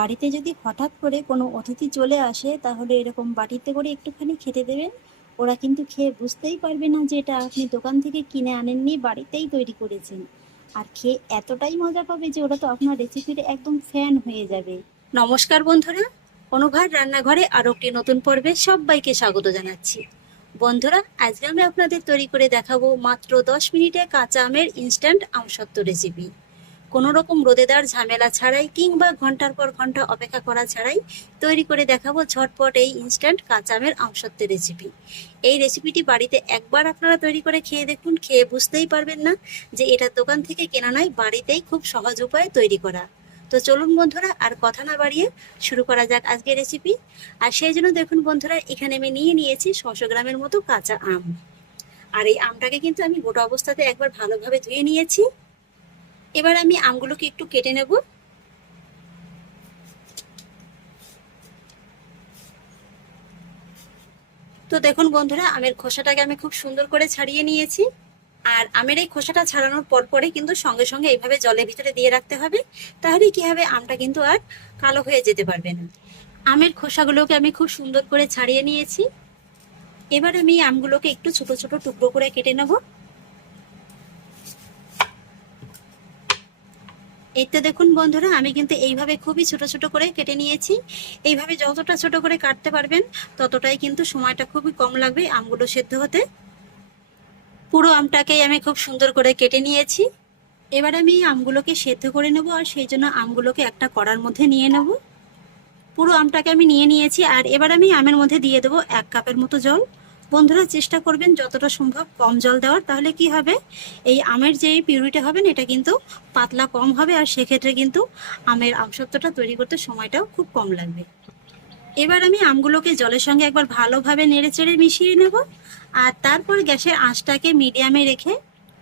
বাড়িতে যদি হঠাৎ করে কোনো অতিথি চলে আসে তাহলে এরকম বাটিতে করে একটুখানি খেতে দেবেন। ওরা কিন্তু খেয়ে বুঝতেই পারবে না যে এটা আপনি দোকান থেকে কিনে আনেননি, বাড়িতেই তৈরি করেছেন। আর খেয়ে এতটাই মজা পাবে যে ওরা তো আপনার রেসিপির একদম ফ্যান হয়ে যাবে। নমস্কার বন্ধুরা, অনুভার রান্নাঘরে আরও একটি নতুন পর্বে সবাইকে স্বাগত জানাচ্ছি। বন্ধুরা, আজকে আমি আপনাদের তৈরি করে দেখাবো মাত্র 10 মিনিটে কাঁচা আমের ইনস্ট্যান্ট আমসত্ত্ব রেসিপি। কোনো রকম রোদেদার ঝামেলা ছাড়াই কিংবা ঘন্টার পর ঘন্টা অপেক্ষা করা ছাড়াই তৈরি করে দেখাবো ঝটপট এই ইনস্ট্যান্ট কাঁচা আমের আমসত্ত্বের রেসিপি। এই রেসিপিটি বাড়িতে একবার আপনারা তৈরি করে খেয়ে দেখুন, খেয়ে বুঝতেই পারবেন না যে এটা দোকান থেকে কেনা নয়, বাড়িতেই খুব সহজ উপায়ে তৈরি করা। তো চলুন বন্ধুরা, আর কথা না বাড়িয়ে শুরু করা যাক আজকের রেসিপি। আর সেই জন্য দেখুন বন্ধুরা, এখানে আমি নিয়েছি 600 গ্রামের মতো কাঁচা আম। আর এই আমটাকে কিন্তু আমি গোটা অবস্থাতে একবার ভালোভাবে ধুয়ে নিয়েছি। এবার আমি আমগুলোকে একটু কেটে নেব। তো দেখুন বন্ধুরা, আমের খোসাটাকে আমি খুব সুন্দর করে ছাড়িয়ে নিয়েছি। আর আমের এই খোসাটা ছাড়ানোর পরে কিন্তু সঙ্গে সঙ্গে এইভাবে জলের ভিতরে দিয়ে রাখতে হবে, তাহলে কি হবে, আমটা কিন্তু আর কালো হয়ে যেতে পারবে না। আমের খোসাগুলোকে আমি খুব সুন্দর করে ছাড়িয়ে নিয়েছি। এবার আমি আমগুলোকে একটু ছোট ছোট টুকরো করে কেটে নেব। এই তো দেখুন বন্ধুরা, আমি কিন্তু এইভাবে খুবই ছোট ছোট করে কেটে নিয়েছি। এইভাবে যতটা ছোট করে কাটতে পারবেন ততটাই কিন্তু সময়টা খুবই কম লাগবে আমগুলো সেদ্ধ হতে। পুরো আমটাকেই আমি খুব সুন্দর করে কেটে নিয়েছি। এবার আমি আমগুলোকে সেদ্ধ করে নেব, আর সেই জন্য আমগুলোকে একটা কড়ার মধ্যে নিয়ে নেব। পুরো আমটাকে আমি নিয়ে নিয়েছি। আর এবার আমি আমের মধ্যে দিয়ে দেবো 1 কাপের মতো জল। বন্ধুরা, চেষ্টা করবেন যতটা সম্ভব কম জল দেওয়ার, তাহলে কি হবে, এই আমের যে পিউরিটা হবে এটা কিন্তু পাতলা কম হবে, আর সেক্ষেত্রে কিন্তু আমের আমসত্ত্বটা তৈরি করতে সময়টাও খুব কম লাগবে। এবার আমি আমগুলোকে জলের সঙ্গে একবার ভালোভাবে নেড়েচেড়ে মিশিয়ে নেব। আর তারপর গ্যাসের আঁচটাকে মিডিয়ামে রেখে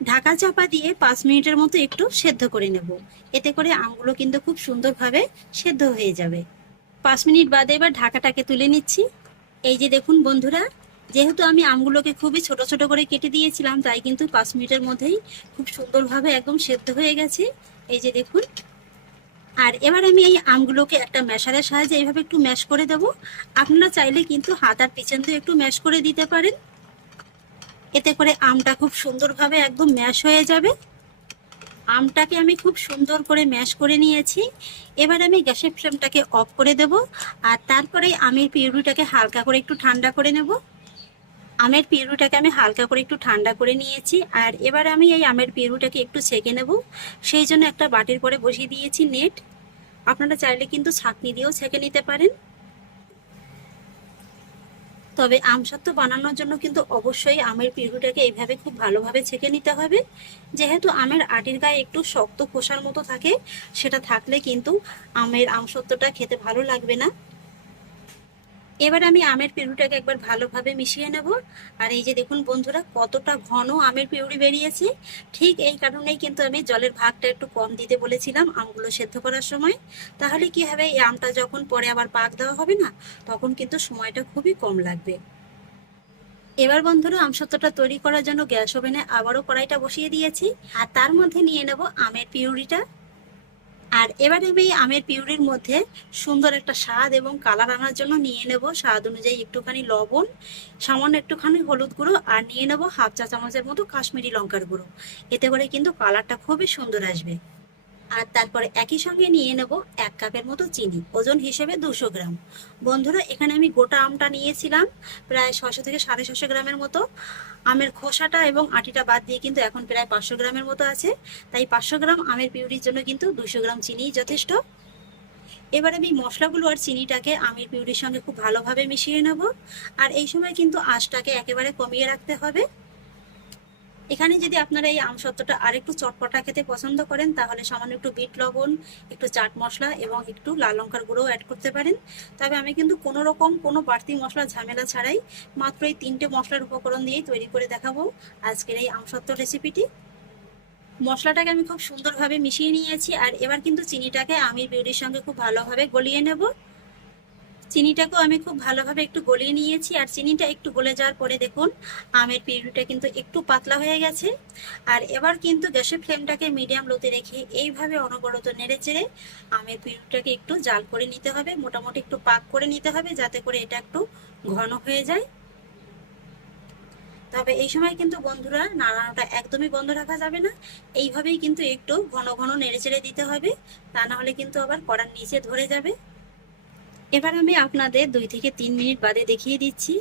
ঢাকা চাপা দিয়ে 5 মিনিটের মতো একটু সেদ্ধ করে নেব। এতে করে আমগুলো কিন্তু খুব সুন্দরভাবে সেদ্ধ হয়ে যাবে। 5 মিনিট বাদে এবার ঢাকাটাকে তুলে নিচ্ছি। এই যে দেখুন বন্ধুরা, যেহেতু আমি আমগুলোকে খুবই ছোট ছোট করে কেটে দিয়েছিলাম, তাই কিন্তু 5 মিনিটের মধ্যেই খুব সুন্দরভাবে একদম সেদ্ধ হয়ে গেছে। এই যে দেখুন। আর এবার আমি এই আমগুলোকে একটা ম্যাশারের সাহায্যে এইভাবে একটু ম্যাশ করে দেব। আপনারা চাইলে কিন্তু হাত আর পিছন দিয়ে একটু ম্যাশ করে দিতে পারেন, এতে করে আমটা খুব সুন্দরভাবে একদম ম্যাশ হয়ে যাবে। আমটাকে আমি খুব সুন্দর করে ম্যাশ করে নিয়েছি। এবার আমি গ্যাসের ফ্লেমটাকে অফ করে দেব। আর তারপরে আমের পিউরিটাকে হালকা করে একটু ঠান্ডা করে নেব। আমের পিউরিটাকে আমি হালকা করে একটু ঠান্ডা করে নিয়েছি। আর এবার আমি এই আমের পিউরিটাকে একটু ছেঁকে নেব। সেই জন্য একটা বাটির পরে বসিয়ে দিয়েছি নেট। আপনারা চাইলে কিন্তু ছাঁকনি দিয়েও ছেঁকে নিতে পারেন। তবে আমসত্ত্ব বানানোর জন্য কিন্তু অবশ্যই আমের পিউরিটাকে এইভাবে খুব ভালোভাবে ছেঁকে নিতে হবে। যেহেতু আমের আটির গায়ে একটু শক্ত খোসার মতো থাকে, সেটা থাকলে কিন্তু আমের আমসত্ত্বটা খেতে ভালো লাগবে না। এবার আমি আমের পিউরিটাকে একবার ভালোভাবে মিশিয়ে নেব। আর এই যে দেখুন বন্ধুরা, কতটা ঘন আমের পিউরি বেরিয়েছে। ঠিক এই কারণেই কিন্তু আমি জলের ভাগটা একটু কম দিতে বলেছিলাম আমগুলো সেদ্ধ করার সময়। তাহলে কি হবে, এই আমটা যখন পরে আবার পাক দেওয়া হবে না, তখন কিন্তু সময়টা খুবই কম লাগবে। এবার বন্ধুরা, আমসত্ত্বটা তৈরি করার জন্য গ্যাস ওভেনে আবারও কড়াইটা বসিয়ে দিয়েছি। আর তার মধ্যে নিয়ে নেব আমের পিউরিটা। আর এবার আমি আমের পিউরির মধ্যে সুন্দর একটা স্বাদ এবং কালার আনার জন্য নিয়ে নেব স্বাদ অনুযায়ী একটুখানি লবণ, সামান্য একটুখানি হলুদ গুঁড়ো, আর নিয়ে নেব হাফ চা চামচের মতো কাশ্মীরি লঙ্কার গুঁড়ো। এতে করে কিন্তু কালারটা খুবই সুন্দর আসবে। আর তারপরে একই সঙ্গে নিয়ে নেব 1 কাপের মতো চিনি, ওজন হিসেবে 200 গ্রাম। বন্ধুরা, এখানে আমি গোটা আমটা নিয়েছিলাম প্রায় 600 থেকে 650 গ্রামের মতো। আমের খোসাটা এবং আটিটা বাদ দিয়ে কিন্তু এখন প্রায় 500 গ্রামের মতো আছে। তাই 500 গ্রাম আমের পিউরির জন্য কিন্তু 200 গ্রাম চিনি যথেষ্ট। এবার আমি মশলাগুলো আর চিনিটাকে আমের পিউরির সঙ্গে খুব ভালোভাবে মিশিয়ে নেব। আর এই সময় কিন্তু আঁচটাকে একেবারে কমিয়ে রাখতে হবে। এখানে যদি আপনারা এই আমসত্ত্বটা আর একটু চটপটা খেতে পছন্দ করেন, তাহলে সামান্য একটু বিট লবণ, একটু চাট মশলা এবং একটু লাল লঙ্কার গুঁড়ো অ্যাড করতে পারেন। তবে আমি কিন্তু কোনো রকম কোনো বাড়তি মশলা ঝামেলা ছাড়াই মাত্র এই 3টে মশলার উপকরণ দিয়েই তৈরি করে দেখাবো আজকের এই আমসত্ত্ব রেসিপিটি। মশলাটাকে আমি খুব সুন্দরভাবে মিশিয়ে নিয়েছি। আর এবার কিন্তু চিনিটাকে আমের পিউরির সঙ্গে খুব ভালোভাবে গলিয়ে নেব। চিনিটাকেও আমি খুব ভালোভাবে একটু গলিয়ে নিয়েছি, আর চিনিটা একটু গলে যাওয়ার পরে দেখুন আমের পিউরিটা কিন্তু একটু পাতলা হয়ে গেছে। আর এবার কিন্তু গ্যাসের ফ্লেমটাকে মিডিয়াম লোতে রেখে এইভাবে অনবরত নেড়ে চেড়ে আমের পিউরিটাকে একটু জাল করে নিতে হবে, মোটামুটি একটু পাক করে নিতে হবে যাতে করে এটা একটু ঘন হয়ে যায়। তবে এই সময় কিন্তু বন্ধুরা নাড়ানোটা একদমই বন্ধ রাখা যাবে না, এইভাবেই কিন্তু একটু ঘন ঘন নেড়ে চেড়ে দিতে হবে, তা না হলে কিন্তু আবার কড়ার নিচে ধরে যাবে। এবার আমি আপনাদের 2 থেকে 3 মিনিট বাদে দেখিয়ে দিচ্ছি।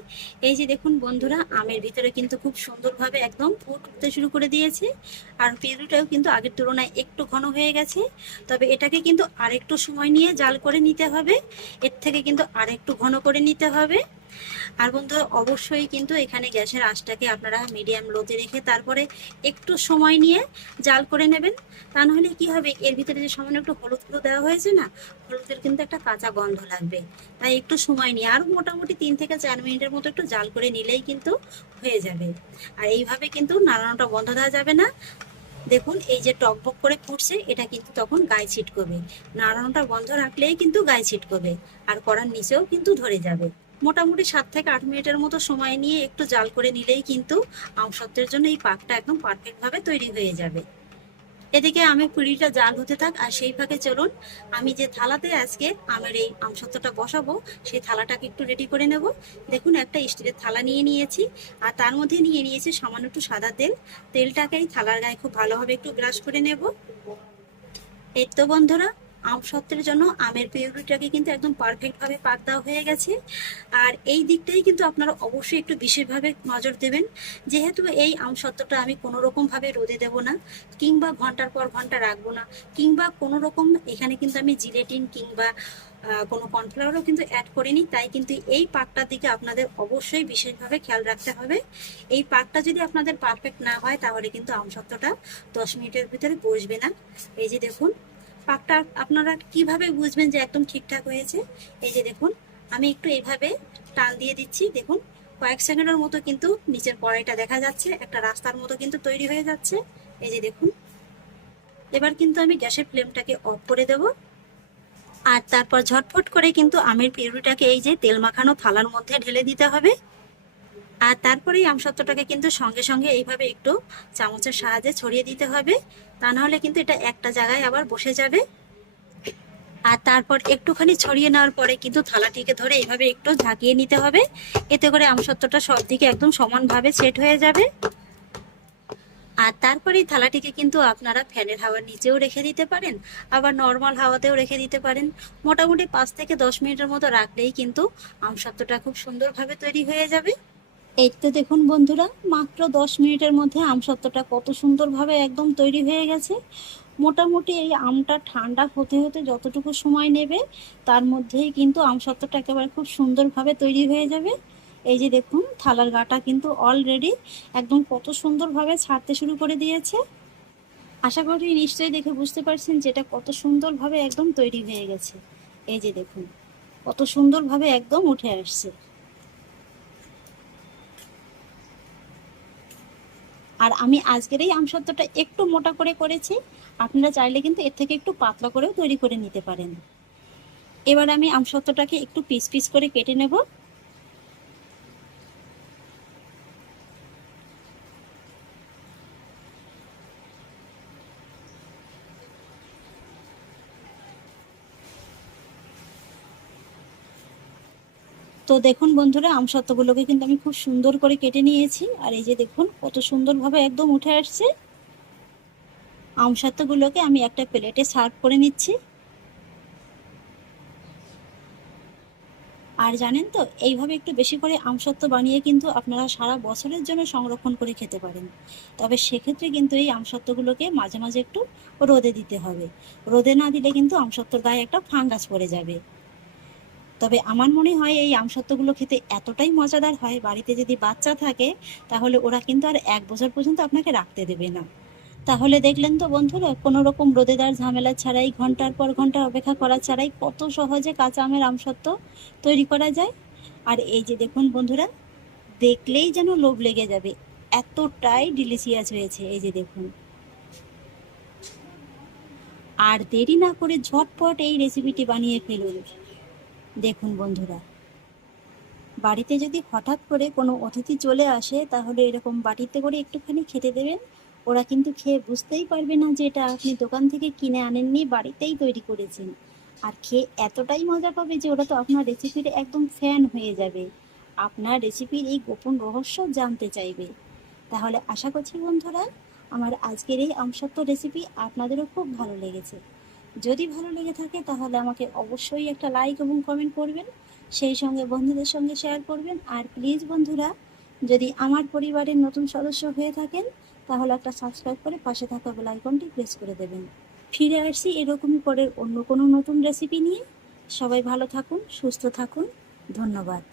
এই যে দেখুন বন্ধুরা, আমের ভিতরে কিন্তু খুব সুন্দরভাবে একদম ফুট উঠতে শুরু করে দিয়েছে, আর পিউরিটাও কিন্তু আগের তুলনায় একটু ঘন হয়ে গেছে। তবে এটাকে কিন্তু আরেকটু সময় নিয়ে জাল করে নিতে হবে, এর থেকে কিন্তু আরেকটু ঘন করে নিতে হবে। আর বন্ধুরা অবশ্যই কিন্তু এখানে গ্যাসের আঁচটাকে আপনারা মিডিয়াম লোতে রেখে তারপরে একটু সময় নিয়ে জাল করে নেবেন, তা নাহলে কি হবে, এর ভিতরে যে সামান্য একটু হলুদ গুঁড়ো দেওয়া হয়েছে না, হলুদের কিন্তু একটা কাঁচা গন্ধ লাগবে। তাই একটু সময় নিয়ে আর মোটামুটি 3 থেকে 4 মিনিটের মতো একটু জাল করে নিলেই কিন্তু হয়ে যাবে। আর এইভাবে কিন্তু নাড়ানোটা বন্ধ দেওয়া যাবে না। দেখুন এই যে টকবক করে ফুটছে, এটা কিন্তু তখন গায়ে ছিটকবে, নাড়ানোটা বন্ধ রাখলেই কিন্তু গায়ে ছিটকবে, আর কড়ার নিচেও কিন্তু ধরে যাবে। মোটামুটি 7 থেকে 8 মিনিটের মতো সময় নিয়ে একটু জাল করে নিলেই কিন্তু আমসত্ত্বের জন্য এই পাকটা একদম পারফেক্ট ভাবে তৈরি হয়ে যাবে। এদিকে আমের পুরিটা জাল হতে থাক, আর সেই ফাঁকে চলুন আমি যে থালাতে আজকে আমের এই আমসত্ত্বটা বসাবো সেই থালাটাকে একটু রেডি করে নেব। দেখুন একটা স্টিলের থালা নিয়ে নিয়েছি, আর তার মধ্যে নিয়ে নিয়েছি সামান্য একটু সাদা তেল। তেলটাকে এই থালার গায়ে খুব ভালোভাবে একটু ব্রাশ করে নেব। এই তো বন্ধুরা, আমসত্ত্বের জন্য আমের পিউরিটাকে কিন্তু একদম পারফেক্ট ভাবে পাক দেওয়া হয়ে গেছে। আর এই দিকটাই কিন্তু আপনারা অবশ্যই একটু বিশেষভাবে নজর দেবেন, যেহেতু এই আমসত্ত্বটা আমি কোনো রকম ভাবে রোদে দেব না, কিংবা ঘন্টার পর ঘন্টা রাখবো না, কিংবা কোনো রকম এখানে কিন্তু আমি জিলেটিন কিংবা কোনো কর্নফ্লাওয়ারও কিন্তু অ্যাড করিনি। তাই কিন্তু এই পাকটার দিকে আপনাদের অবশ্যই বিশেষভাবে খেয়াল রাখতে হবে। এই পাকটা যদি আপনাদের পারফেক্ট না হয় তাহলে কিন্তু আমসত্ত্বটা 10 মিনিটের ভিতরে বসবে না। এই যে দেখুন পাকটা আপনারা কিভাবে বুঝবেন যে একদম ঠিকঠাক হয়েছে, এই যে দেখুন আমি একটু এইভাবে টান দিয়ে দিচ্ছি, দেখুন কয়েক সেকেন্ডের মতো কিন্তু নিচের কড়াইটা দেখা যাচ্ছে, একটা রাস্তার মতো কিন্তু তৈরি হয়ে যাচ্ছে। এই যে দেখুন এবার কিন্তু আমি গ্যাসের ফ্লেমটাকে অফ করে দেব, আর তারপর ঝটফট করে কিন্তু আমের পিউরিটাকে এই যে তেল মাখানো থালার মধ্যে ঢেলে দিতে হবে। আর তারপরেই আমসত্ত্বটাকে কিন্তু সঙ্গে সঙ্গে এইভাবে একটু চামচের সাহায্যে ছড়িয়ে দিতে হবে, তা নাহলে কিন্তু এটা একটা জায়গায় আবার বসে যাবে। আর তারপর একটুখানি ছড়িয়ে নেওয়ার পরে কিন্তু থালাটিকে ধরে এইভাবে একটু ঝাঁকিয়ে নিতে হবে, এতে করে আমসত্ত্বটা সব দিকে একদম সমানভাবে সেট হয়ে যাবে। আর তারপরে এই থালাটিকে কিন্তু আপনারা ফ্যানের হাওয়ার নিচেও রেখে দিতে পারেন, আবার নর্মাল হাওয়াতেও রেখে দিতে পারেন। মোটামুটি 5 থেকে 10 মিনিটের মতো রাখলেই কিন্তু আমসত্ত্বটা খুব সুন্দরভাবে তৈরি হয়ে যাবে। এই তো দেখুন বন্ধুরা, মাত্র 10 মিনিটের মধ্যে আমসত্ত্বটা কত সুন্দরভাবে একদম তৈরি হয়ে গেছে। মোটামুটি এই আমটা ঠান্ডা হতে হতে যতটুকু সময় নেবে তার মধ্যেই কিন্তু আমসত্ত্বটা একেবারে খুব সুন্দরভাবে তৈরি হয়ে যাবে। এই যে দেখুন থালার গাটা কিন্তু অলরেডি একদম কত সুন্দরভাবে ছাড়তে শুরু করে দিয়েছে। আশা করি নিশ্চয়ই দেখে বুঝতে পারছেন যেটা কত সুন্দরভাবে একদম তৈরি হয়ে গেছে। এই যে দেখুন কত সুন্দরভাবে একদম উঠে আসছে। আর আমি আজকের এই আমসত্ত্বটা একটু মোটা করে করেছি, আপনারা চাইলে কিন্তু এর থেকে একটু পাতলা করেও তৈরি করে নিতে পারেন। এবার আমি আমসত্ত্বটাকে একটু পিস পিস করে কেটে নেব। তো দেখুন বন্ধুরা, আমসত্ত্বগুলোকে কিন্তু আমি খুব সুন্দর করে কেটে নিয়েছি, আর এই যে দেখুন কত সুন্দরভাবে একদম উঠে আসছে। আমসত্ত্বগুলোকে আমি একটা প্লেটে সার্ভ করে নিচ্ছি। আর জানেন তো, এইভাবে একটু বেশি করে আমসত্ত্ব বানিয়ে কিন্তু আপনারা সারা বছরের জন্য সংরক্ষণ করে খেতে পারেন। তবে সেক্ষেত্রে কিন্তু এই আমসত্ত্বগুলোকে মাঝে মাঝে একটু রোদে দিতে হবে, রোদে না দিলে কিন্তু আমসত্ত্বর গায়ে একটা ফাঙ্গাস পড়ে যাবে। তবে আমার মনে হয় এই আমসত্ত্বগুলো খেতে এতটাই মজাদার হয়, বাড়িতে যদি বাচ্চা থাকে তাহলে ওরা কিন্তু আর 1 বছর পর্যন্ত আপনাকে রাখতে দেবে না। তাহলে দেখলেন তো বন্ধুরা, কোনো রকম রোদে দেওয়ার ঝামেলা ছাড়াই, ঘন্টার পর ঘন্টা অপেক্ষা করা ছাড়াই কত সহজে কাঁচা আমের আমসত্ত্ব তৈরি করা যায়। আর এই যে দেখুন বন্ধুরা, দেখলেই যেন লোভ লেগে যাবে, এতটাই ডিলিশিয়াস হয়েছে। এই যে দেখুন, আর দেরি না করে ঝটপট এই রেসিপিটি বানিয়ে ফেলুন। দেখুন বন্ধুরা, বাড়িতে যদি হঠাৎ করে কোনো অতিথি চলে আসে তাহলে এরকম বাটিতে করে একটুখানি খেতে দেবেন। ওরা কিন্তু খেয়ে বুঝতেই পারবে না যে এটা আপনি দোকান থেকে কিনে আনেননি, বাড়িতেই তৈরি করেছেন। আর খেয়ে এতটাই মজা পাবে যে ওরা তো আপনার রেসিপির একদম ফ্যান হয়ে যাবে, আপনার রেসিপির এই গোপন রহস্য জানতে চাইবে। তাহলে আশা করছি বন্ধুরা, আমার আজকের এই আমসত্ত্ব রেসিপি আপনাদেরও খুব ভালো লেগেছে। যদি ভালো লেগে থাকে তাহলে আমাকে অবশ্যই একটা লাইক এবং কমেন্ট করবেন, সেই সঙ্গে বন্ধুদের সঙ্গে শেয়ার করবেন। আর প্লিজ বন্ধুরা, যদি আমার পরিবারের নতুন সদস্য হয়ে থাকেন তাহলে একটা সাবস্ক্রাইব করে পাশে থাকা বেল আইকনটি প্রেস করে দেবেন। ফিরে আসছি এরকমই পরের অন্য কোনো নতুন রেসিপি নিয়ে। সবাই ভালো থাকুন, সুস্থ থাকুন। ধন্যবাদ।